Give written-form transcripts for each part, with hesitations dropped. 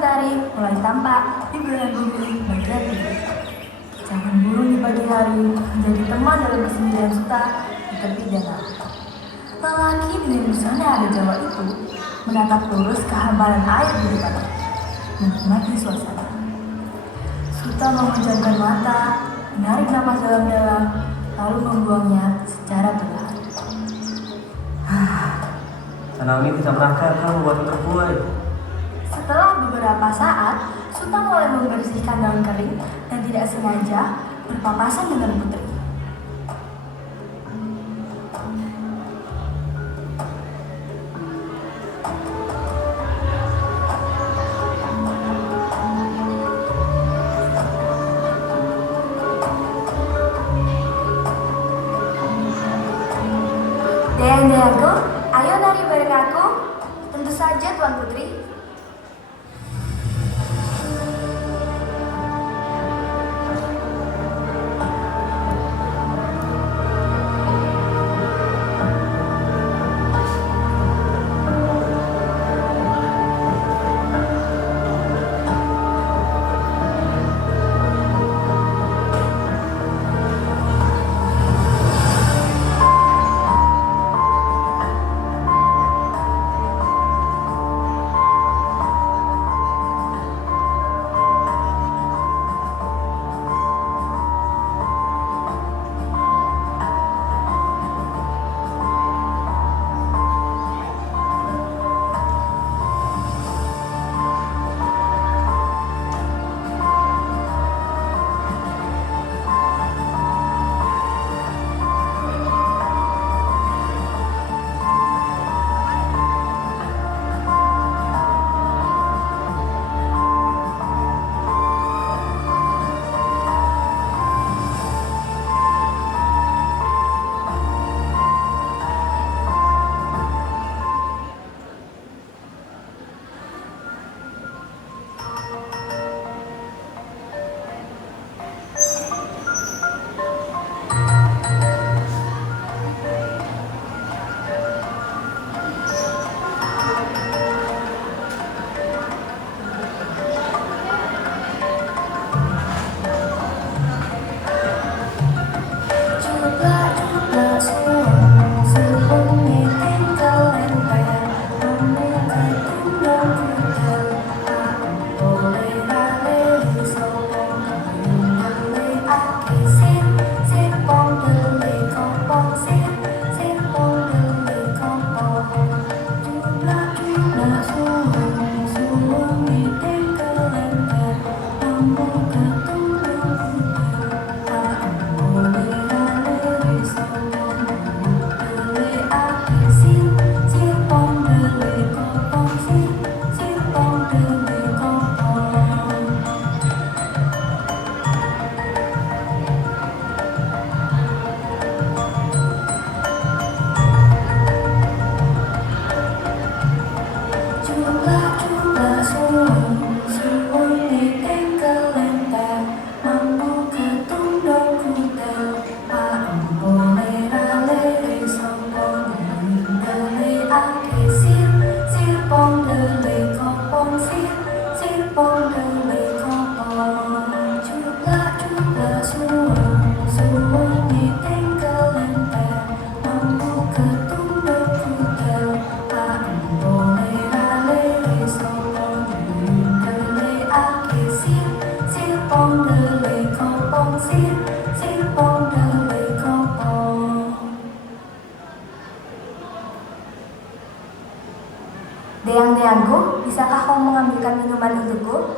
matahari mulai tampak di belahan bumi bagian timur. Jangan burung di pagi hari menjadi teman dalam kesendirian Suta di tepi danau. Lelaki dengan busana ada Jawa itu menatap lurus ke hamparan air di depan, menikmati suasana. Suta memejamkan mata, menarik napas dalam-dalam, lalu membuangnya secara perlahan. Tanah ini tidak pernah membuat terbuai. Setelah beberapa saat, Suta mulai membersihkan daun kering dan tidak sengaja berpapasan dengan Putri. Deyang-deyangku, ayo nari bareng aku. Tentu saja Tuan Putri. Deyang-deyangku, bisakah kau mengambilkan minuman untukku?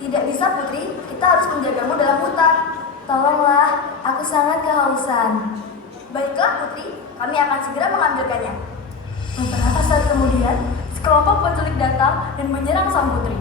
Tidak bisa, Putri. Kita harus menjagamu dalam hutan. Tolonglah, aku sangat kehausan. Baiklah, Putri. Kami akan segera mengambilkannya. Beberapa saat kemudian, sekelompok penculik datang dan menyerang sang putri.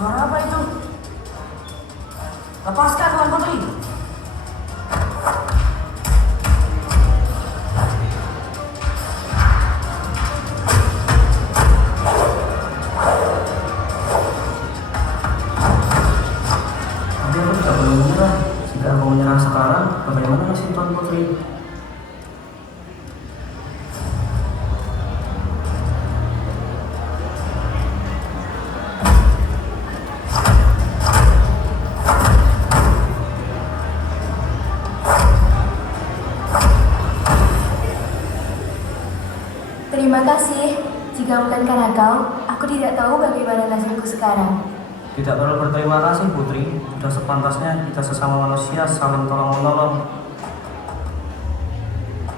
Suara apa itu? Lepaskan Tuan Putri. Tapi aku tidak boleh menyerah. Jika aku menyerah sekarang, bagaimana nasib Tuan Putri? Terima kasih. Jika bukan karena kau, aku tidak tahu bagaimana nasibku sekarang. Tidak perlu berterima kasih, Putri. Sudah sepantasnya kita sesama manusia saling tolong-menolong.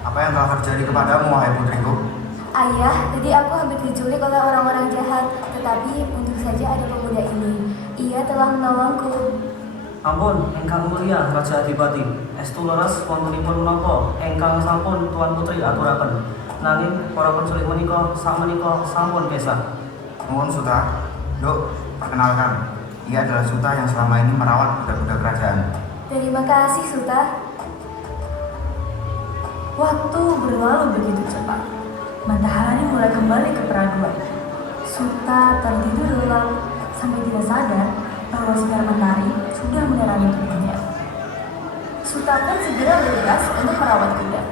Apa yang telah terjadi kepadamu, wahai putriku? Ayah, tadi aku hampir diculik oleh orang-orang jahat, tetapi untung saja ada pemuda ini. Ia telah menolongku. Ampun, engkang mulia Raja Adipati. Estu leres wontenipun menapa engkang sampun Tuan Putri aturaken. Nanging para penculik menika sampun kesah. Nuwun Suta. Duk, perkenalkan. Ia adalah Suta yang selama ini merawat budak-budak kerajaan. Terima kasih, Suta. Waktu berlalu begitu cepat. Matahari mulai kembali ke peraduan. Suta tertidur lelap sampai tidak sadar bahwa sinar matahari sudah menerangi tubuhnya. Suta pun segera bergegas untuk merawat kuda.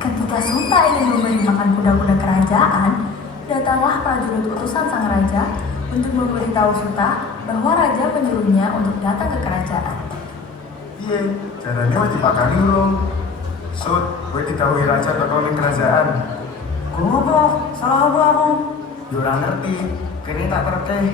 Ketika Suta ingin memberi makan kuda-kuda kerajaan, datanglah prajurit utusan sang raja untuk memberitahu Suta bahwa raja menyuruhnya untuk datang ke kerajaan. Iya, caranya wajib makani urung. Sud, gue ditahui raja teko ning kerajaan. Kau apa? Salah apa aku? Yo ora ngerti, kene tak terteh.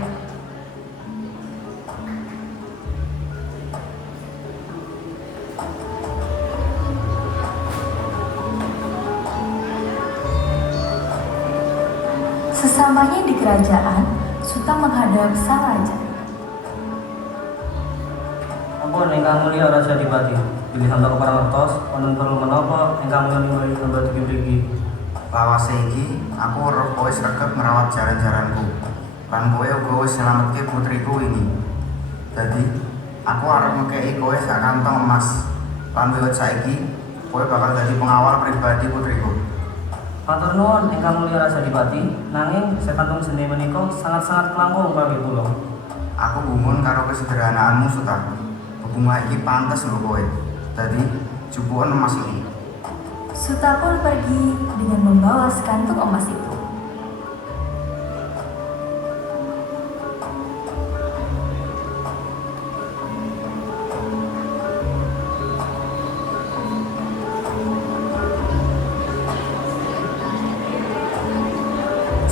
Sesamanya di kerajaan, Suta menghadap sang raja. Ampun, engkang mulia Raja Adipati. Bilih hantar para ngertos, wonten perlu menapa engkang mulia ningali gambar mriki. Lawase iki, aku weruh kowe sregep merawat jaran-jaranku. Lan kowe uga wis nyelametke putriku ini. Dadi, aku arep ngekeki kowe sak kantong emas. Lan wiwit saiki, kowe bakal dadi pengawal pribadi putriku. Matur nuwun engkang mulia Raja Adipati, nanging sekantung seni menika sangat-sangat kelangkung kangge kula. Aku gumun karo kesederhanaanmu, Suta. Bunga iki pantes lho kowe. Dadi, jupuken emas iki. Suta pun pergi dengan membawa sekantung emas itu.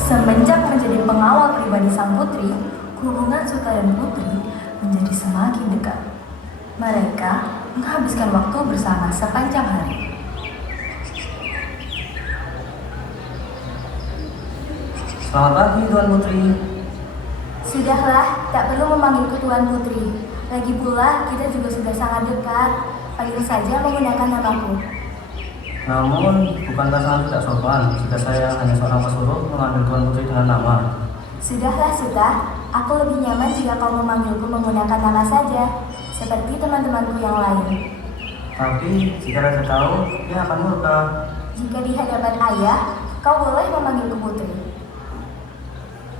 Semenjak menjadi pengawal pribadi sang putri, hubungan Suta dan Putri menjadi semakin dekat. Mereka menghabiskan waktu bersama sepanjang hari. Selamat pagi Tuan Putri. Sudahlah, tak perlu memanggilku Tuan Putri. Lagi pula, kita juga sudah sangat dekat. Panggil saja menggunakan namaku. Namun, bukankah sangat tidak sopan jika saya hanya seorang pesuruh mengambil Tuan Putri dengan nama? Sudahlah, Suta. Aku lebih nyaman jika kau memanggilku menggunakan nama saja, seperti teman-temanku yang lain. Tapi, jika Raja tahu, dia akan murka. Jika di hadapan ayah, kau boleh memanggilku Putri.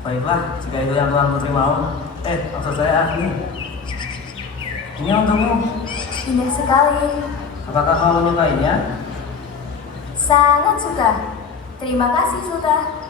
Baiklah, jika itu yang Tuan Putri mau. Maksud saya ini. Ini untukmu. Indah sekali. Apakah kamu menyukainya? Sangat suka. Terima kasih, Suta.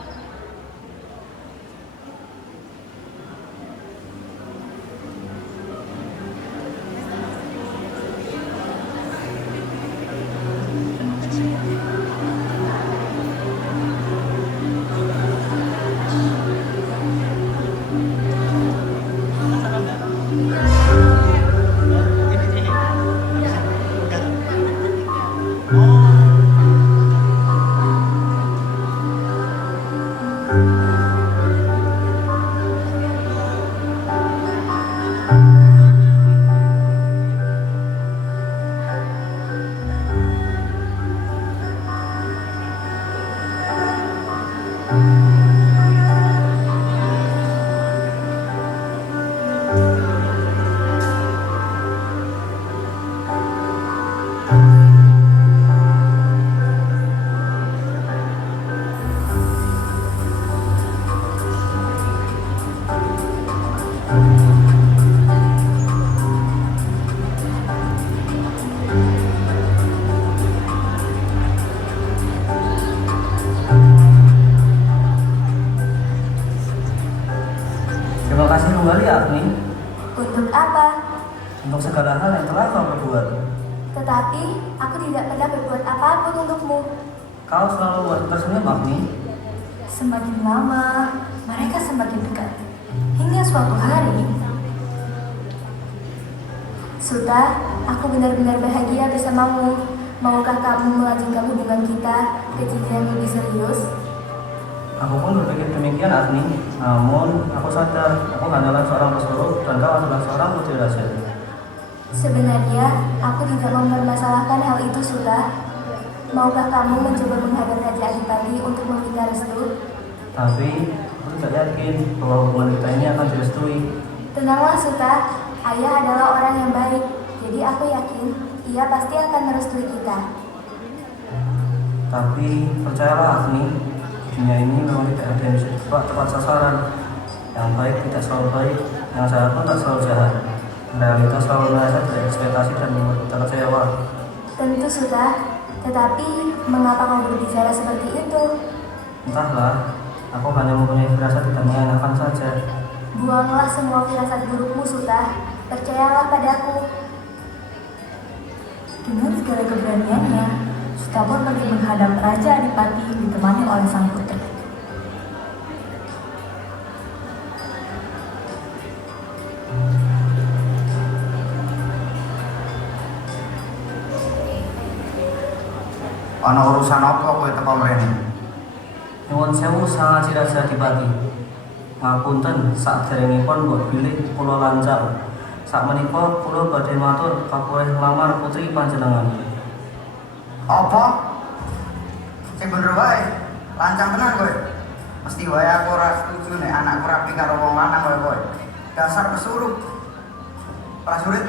Terima kasih kembali Agni Untuk apa? untuk segala hal yang telah kau perbuat. Tetapi aku tidak pernah berbuat apapun untukmu. Kau selalu buat tersenyum Agni. Semakin lama, mereka semakin dekat. Hingga suatu hari, Suta, aku benar-benar bahagia bersamamu. Maukah kamu melanjutkan hubungan kita ke jenjang yang lebih serius? Aku pun berpikir demikian Agni. Namun aku sadar aku hanyalah seorang pesuruh dan kau adalah seorang putri raja. Sebenarnya, aku tidak mempermasalahkan hal itu, Suta. Maukah kamu mencoba menghadap Raja Adipati untuk meminta restu? Tapi aku tidak yakin bahwa hubungan kita ini akan direstui. Tenanglah, Suta. Ayah adalah orang yang baik, jadi aku yakin ia pasti akan merestui kita. Tapi percayalah Agni, dunia ini memang tidak ada yang bisa ditebak tepat sasaran. Yang baik tidak selalu baik, yang jahat pun tak selalu jahat. Realitas selalu meleset dari ekspektasi dan membuat kita kecewa. Tentu, Suta. Tetapi, mengapa kau berbicara seperti itu? Entahlah, aku hanya mempunyai firasat tidak mengenakan saja. Buanglah semua firasat burukmu, Suta. Percayalah padaku. Dengan segala keberaniannya, Suta pun pergi menghadap Raja Adipati ditemani oleh sang putri. Ana urusan apa kowe teko mrene? Nyuwun sewu Sang Aji Raja Adipati. Ngapunten sakderengipun mbok bilih kula lancar. Sakmenika kula badhe matur kapurih nglamar putri panjenengan. Apa? Sing bener wae. Lancang tenan kowe. Mesti wae aku ora setuju nek anakku rapi karo wong lanang kowe kowe. Dasar pesuruh. Prajurit,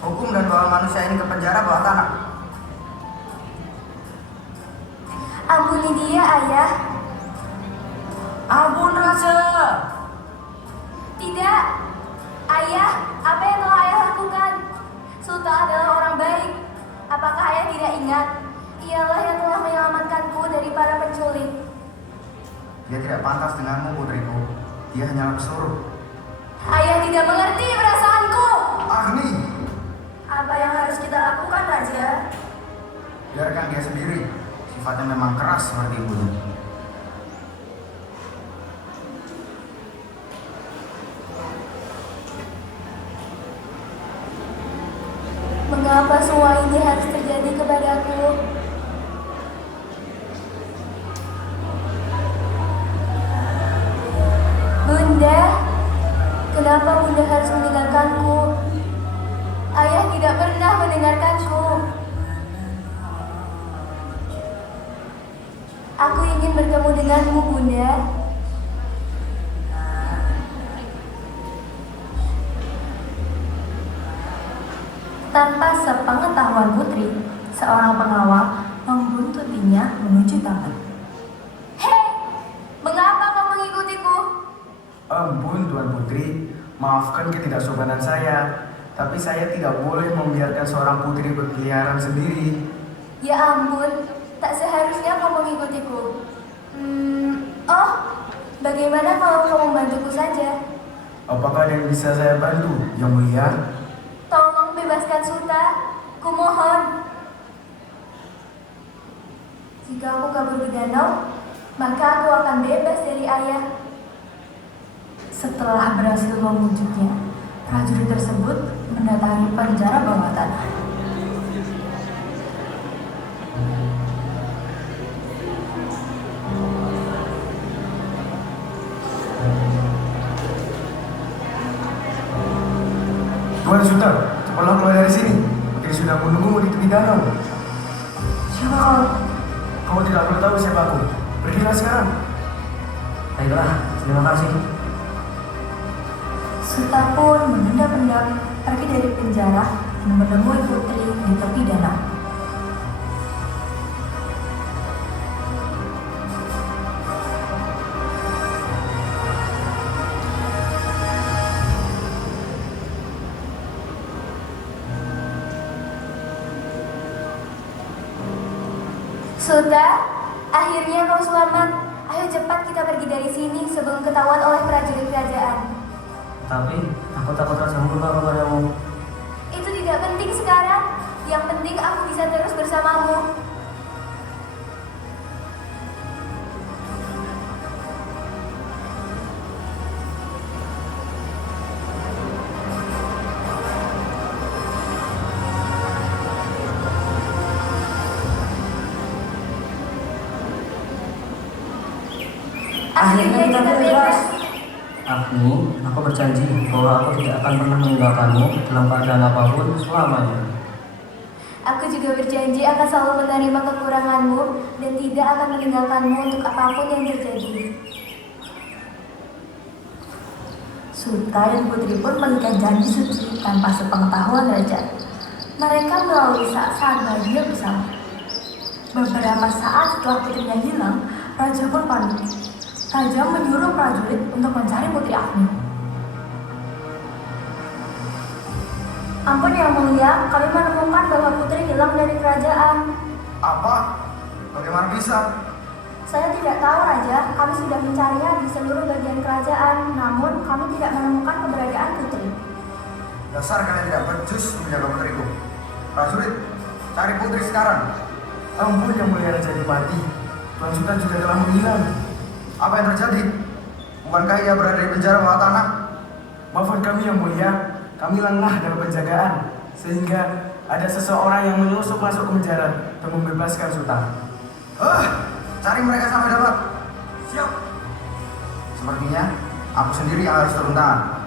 hukum dan bawa manusia ini ke penjara bawah tanah. Ampuni dia, Ayah. Ampun Raja. Tidak. Ayah, apa yang telah Ayah lakukan? Suta adalah orang baik. Apakah Ayah tidak ingat? Ialah yang telah menyelamatkanku dari para penculik. Dia tidak pantas denganmu, putriku. Dia hanyalah pesuruh. Ayah tidak mengerti perasaanku. Agni, Apa yang harus kita lakukan, Raja? biarkan dia sendiri. Sifatnya memang keras seperti ibunya. Mengapa semua ini harus terjadi kepadaku? Bunda, kenapa Bunda harus meninggalkanku? Ayah tidak pernah mendengarkanku. Aku ingin bertemu denganmu, Bunda. Tanpa sepengetahuan putri, seorang pengawal membuntutinya menuju taman. Hei, mengapa kau mengikutiku? Ampun Tuan Putri, maafkan ketidaksopanan saya, tapi saya tidak boleh membiarkan seorang putri berkeliaran sendiri. Ya ampun, tak seharusnya kau mengikutiku. Oh, bagaimana kalau kau membantuku saja? Apakah ada yang bisa saya bantu, Yang Mulia? Tolong bebaskan Suta, kumohon. Jika aku kabur ke danau, maka aku akan bebas dari ayah. Setelah berhasil memujuknya, prajurit tersebut mendatangi penjara bawah tanah. Tuan Sultan, cepatlah keluar dari sini. Putri sudah menunggumu di tepi danau. Siapa kau? Kau tidak perlu tahu siapa aku. Pergilah sekarang. Baiklah, terima kasih. Suta pun mengendap-endap pergi dari penjara dan menemui putri di tepi danau. Suta, akhirnya kau selamat. Ayo cepat kita pergi dari sini sebelum ketahuan oleh prajurit kerajaan. Tapi aku takut rasa murka kepadamu. Itu tidak penting sekarang. Yang penting aku bisa terus bersamamu. Akhirnya kita bebas. Agni, aku berjanji bahwa aku tidak akan pernah meninggalkanmu dalam keadaan apapun selamanya. Aku juga berjanji akan selalu menerima kekuranganmu dan tidak akan meninggalkanmu untuk apapun yang terjadi. Suta dan putri pun mengikat janji suci tanpa sepengetahuan raja. Mereka melalui saat-saat bahagia bersama. Beberapa saat setelah putrinya hilang, raja pun panik. Raja menyuruh prajurit untuk mencari putri Agni. Ampun yang mulia, kami menemukan bahwa putri hilang dari kerajaan. Apa? Bagaimana bisa? Saya tidak tahu raja, kami sudah mencarinya di seluruh bagian kerajaan, namun kami tidak menemukan keberadaan putri. Dasar kalian tidak becus menjaga putriku. Prajurit, cari putri sekarang. Ampun yang mulia Raja Adipati, Tuan Suta juga telah menghilang. Apa yang terjadi? Bukankah ia berada di penjara bawah tanah? Maafkan kami yang mulia, kami lengah dalam penjagaan, sehingga ada seseorang yang menyusup masuk ke penjara dan membebaskan Suta. Cari mereka sampai dapat. Siap. Sepertinya aku sendiri yang harus turun tangan.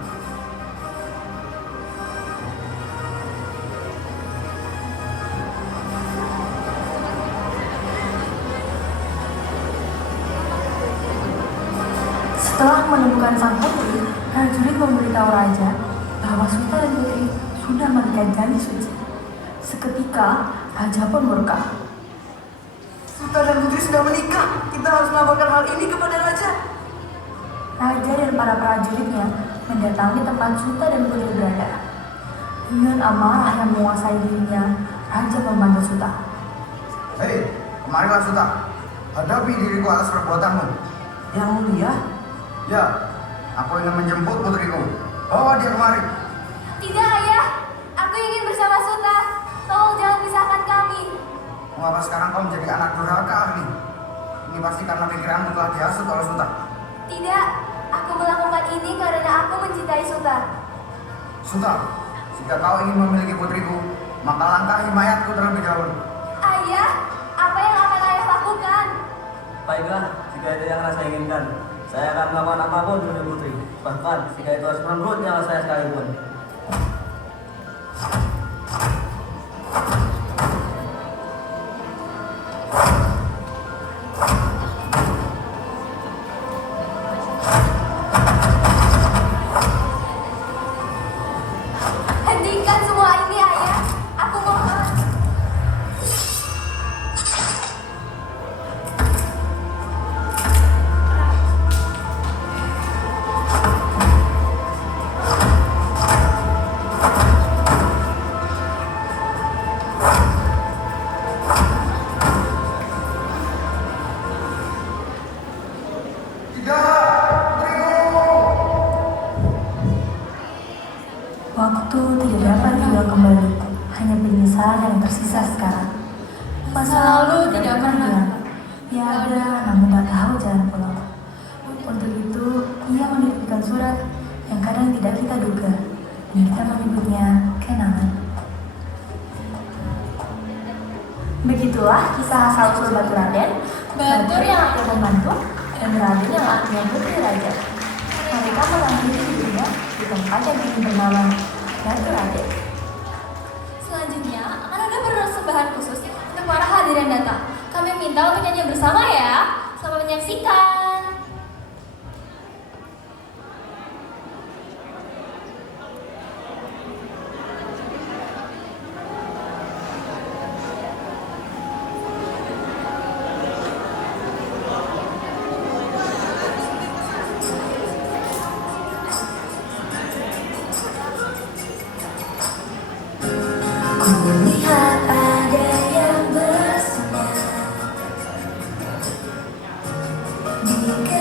Setelah menemukan sang putri, prajurit memberitahu raja bahwa Suta dan putri sudah mengikat janji suci. Seketika, raja pun murka. Suta dan putri sudah menikah. Kita harus melaporkan hal ini kepada raja. Raja dan para prajuritnya mendatangi tempat Suta dan putri berada. Dengan amarah yang menguasai dirinya, raja membantu Suta. Hei, kemarilah Suta. Hadapi diriku atas perbuatanmu. Yang mulia, Ya, aku ingin menjemput putriku. Bawa dia kemari. Tidak ayah, aku ingin bersama Suta. Tolong jangan pisahkan kami. Mengapa sekarang kau menjadi anak durhaka, Agni? Ini pasti karena pikiranmu telah dihasut oleh Suta. Tidak, aku melakukan ini karena aku mencintai Suta. Suta, jika kau ingin memiliki putriku, maka langkahi mayatku terlebih dahulu. Ayah, apa yang akan ayah lakukan? Baiklah, jika itu yang saya inginkan, saya akan melakukan apapun demi putri. Bahkan jika itu harus merenggut nyawa saya sekalipun. Hentikan semua ini ayah, aku mohon. Waktu tidak dapat diulang kembali, hanya penyesalan yang tersisa sekarang. Masa lalu tidak pernah hilang. Ia ada, namun tak tahu jalan pulang. Untuk itu, ia menitipkan surat yang kadang tidak kita duga, dan kita menyebutnya kenangan. Begitulah kisah asal-usul Batu Raden, Batur yang akhirnya membantu, dan Raden yang akhirnya putri raja. Mereka melanjutkan hidupnya di tempat yang kini bernama Batu Raden. Selanjutnya akan ada persembahan khusus untuk para hadirin datang. Kami minta untuk nyanyi bersama ya. Selamat menyaksikan. Jika